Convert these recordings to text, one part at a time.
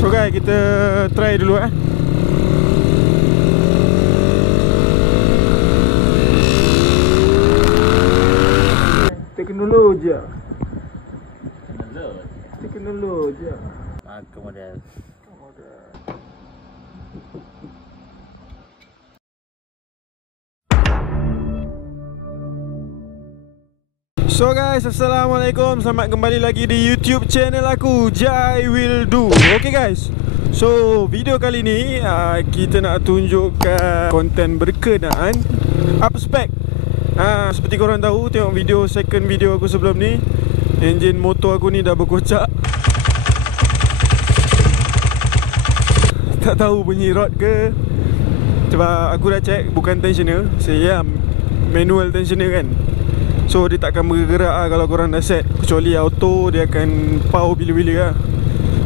So guys, kita try dulu Teknologi. Teknologi. Model. So guys, Assalamualaikum. Selamat kembali lagi di YouTube channel aku, Jai Will Do. Okay guys, so video kali ni kita nak tunjukkan konten berkenaan up spec. Seperti korang tahu, tengok video second video aku sebelum ni, enjin motor aku ni dah berkocak. Tak tahu bunyi rod ke. Sebab aku dah check, bukan tensioner. Saya manual tensioner kan. So dia takkan bergerak kalau korang dah set. Kecuali auto, dia akan power bila-bila lah.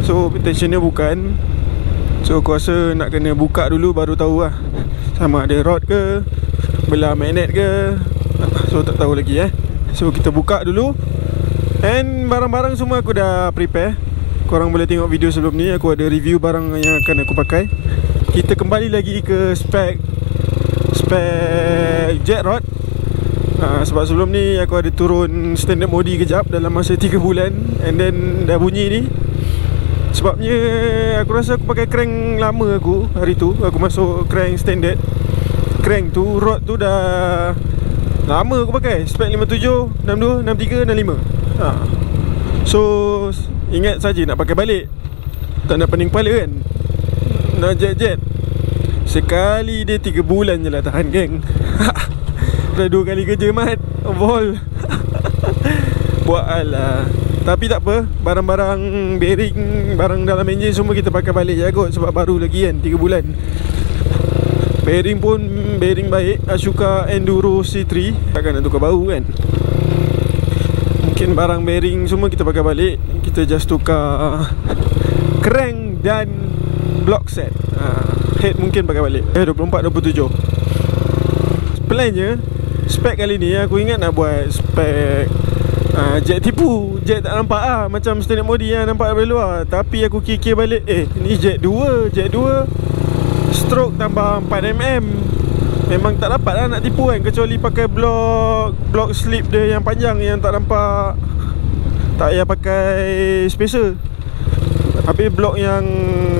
So tensioner bukan. So aku rasa nak kena buka dulu baru tahu lah sama ada rod ke, belah magnet ke. So tak tahu lagi So kita buka dulu. And barang-barang semua aku dah prepare. Korang boleh tengok video sebelum ni, aku ada review barang yang akan aku pakai. Kita kembali lagi ke spec jet rod. Sebab sebelum ni aku ada turun standard modi kejap dalam masa 3 bulan. And then dah bunyi ni. Sebabnya aku rasa aku pakai crank lama aku. Hari tu aku masuk crank standard. Crank tu, rod tu dah lama aku pakai. Spec 57, 62, 63, 65. So ingat saja nak pakai balik. Tak nak pening kepala kan. Nak jet-jet. Sekali dia 3 bulan je lah tahan geng. Dah 2 kali kerja mat overhaul. Buat alah. Tapi tak apa, barang-barang bearing, barang dalam enjin semua kita pakai balik je kot. Sebab baru lagi kan, 3 bulan. Bearing pun bearing baik, Ashoka Enduro C3. Takkan nak tukar baru kan. Mungkin barang bearing semua kita pakai balik. Kita just tukar crank dan block set. Head mungkin pakai balik 24-27. Plannya spek kali ni aku ingat nak buat spek jet tipu. Jet tak nampak macam standard modi yang nampak dari luar. Tapi aku kira balik, ni jet 2 stroke tambah 4mm. Memang tak dapat lah nak tipu kan. Kecuali pakai block slip dia yang panjang, yang tak nampak. Tak payah pakai spacer. Habis blok yang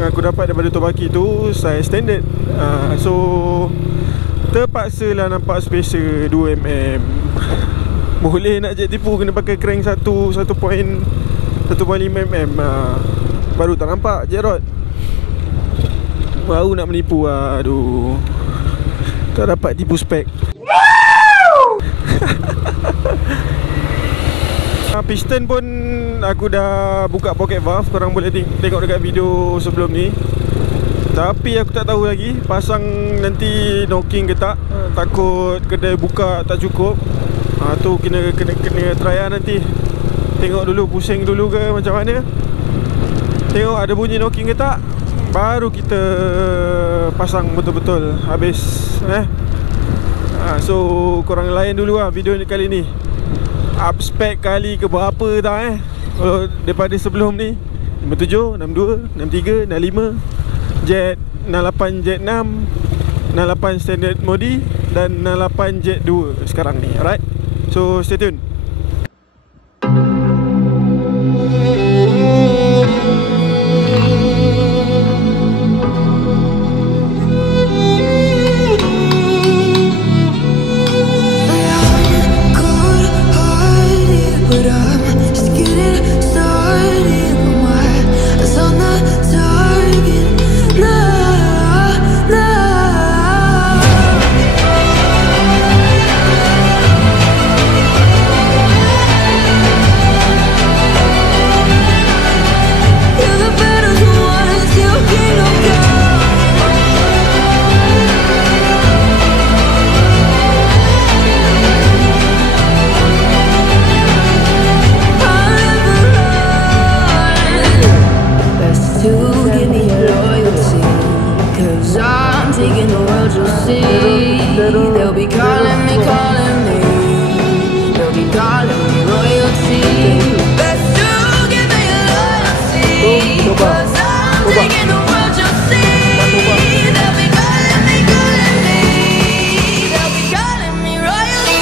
aku dapat daripada Tobaki tu size standard. So terpaksa lah nampak spacer 2mm. Boleh nak jet tipu kena pakai crank 1.5mm. Baru tak nampak jet rod. Baru nak menipu. Aduh, tak dapat tipu spek. Piston pun aku dah buka pocket valve. Korang boleh tengok dekat video sebelum ni. Tapi aku tak tahu lagi pasang nanti knocking ke tak. Takut kedai buka tak cukup. Tu kena try lah nanti. Tengok dulu, pusing dulu ke macam mana. Tengok ada bunyi knocking ke tak, baru kita pasang betul-betul habis. So korang layan dulu lah video ni kali ni. Up spec kali ke berapa tak kalau daripada sebelum ni. 57, 62, 63, 65, jet 68, jet 6, 68 standard modi dan 68 jet 2 sekarang ni. Alright, so stay tune. They'll be calling me, they'll be calling me royalty. Best to give me loyalty, 'cause I'm taking the world, you'll see. They'll be calling me, calling me. They'll be calling me royalty.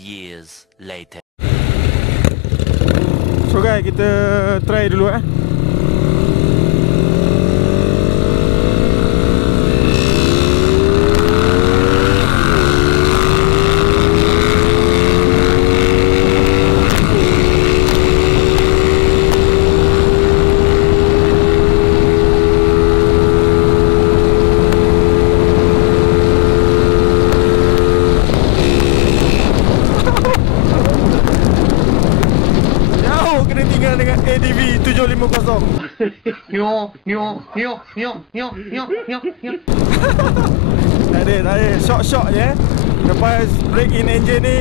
years later. So guys, kita try dulu Tak ada. Shock je. Lepas break in engine ni,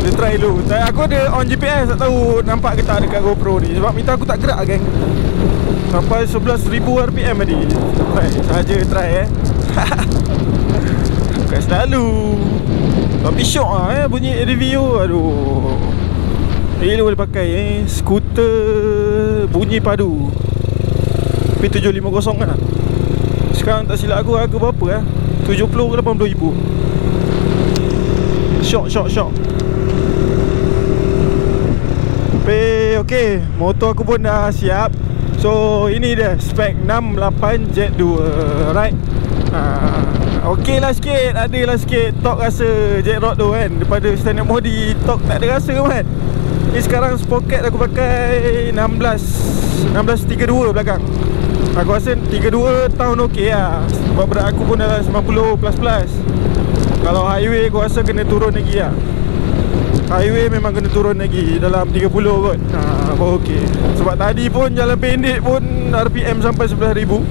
dia try dulu. Aku ada on GPS, tak tahu nampak ke tak dekat GoPro ni. Sebab meter aku tak gerak kan. Sampai 11,000 RPM tadi. Try Bukan selalu. Tapi syok lah bunyi review. Aduh, gila boleh pakai skuter bunyi padu P750 kan. Sekarang tak silap aku harga berapa 70 ke 80 ribu. Syok. Okay, motor aku pun dah siap. So ini dia spek 68 Jet 2, right? Okey lah sikit, adalah sikit torque rasa Jet Rock tu kan. Daripada standard modi, torque tak ada rasa kan. Ni sekarang sprocket aku pakai 1632 belakang. Aku rasa 32 tahun okey lah. Sebab berat aku pun dalam 90 plus. Kalau highway aku rasa kena turun lagi lah. Highway memang kena turun lagi dalam 30 kot. Baru okey. Sebab tadi pun jalan pendek pun RPM sampai 11,000.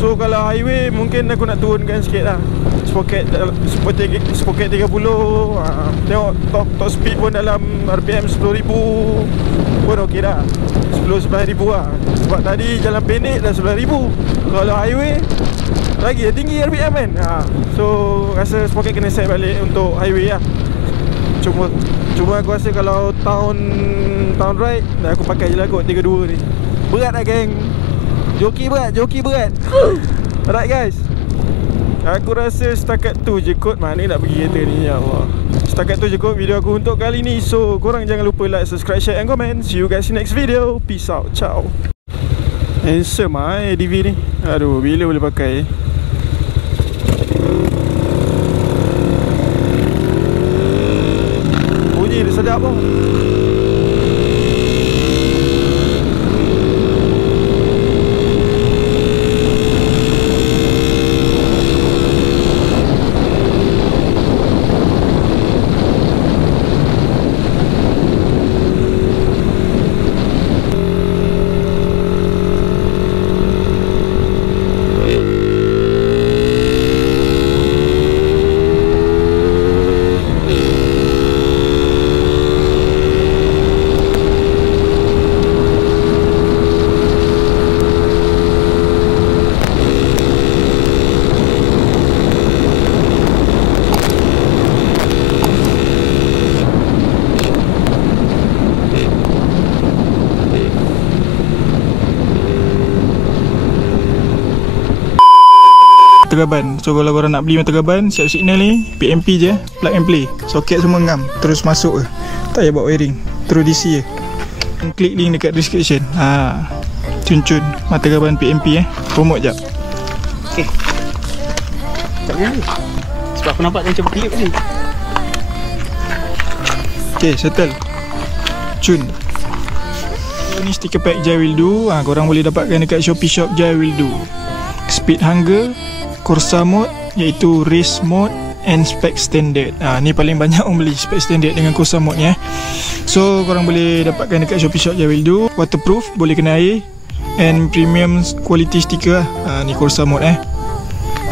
So kalau highway mungkin aku nak turunkan sikit lah. Sprocket 30. Tengok top speed pun dalam RPM 10,000 pun okey dah. 11,000 lah. Sebab tadi jalan pendek dah 11,000. Kalau highway lagi tinggi RPM kan. So rasa sprocket kena set balik untuk highway lah. Cuma aku rasa kalau tahun ride aku pakai je lah kot 32 ni. Berat lah geng. Joki berat. Alright guys, aku rasa setakat tu je kot. Mana nak pergi kereta ni, ya Allah. Setakat tu je kot video aku untuk kali ni. So korang jangan lupa like, subscribe, share and comment. See you guys in next video. Peace out, ciao. Handsome lah ADV ni. Aduh, bila boleh pakai. Bunyi dia sedap pun. Meter gaban. So kalau korang nak beli meter gaban, siap signal ni PMP je, plug and play. Soket semua ngam, terus masuk je. Tak payah buat wiring, terus DC je. Klik link dekat description. Cun meter gaban PMP promote jap. Okey. Tak boleh. Sebab aku nampak dia macam berkelip ni. Okay, settle. Cun. Ni sticker pack Jai Will Do. Korang boleh dapatkan dekat Shopee Shop Jai Will Do. Speed Hunger, Corsa mode iaitu race mode and spec standard. Ni paling banyak orang beli spec standard dengan Corsa mode ni So korang boleh dapatkan dekat Shopee Shop Jai Will Do. Waterproof, boleh kena air, and premium quality sticker ni Corsa mode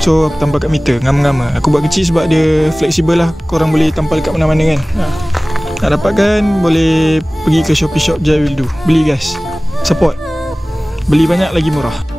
So aku tampal kat meter, ngam-ngam Aku buat kecil sebab dia fleksibel lah. Korang boleh tampal kat mana-mana kan. Nak dapatkan boleh pergi ke Shopee Shop Jai Will Do. Beli guys, support. Beli banyak lagi murah.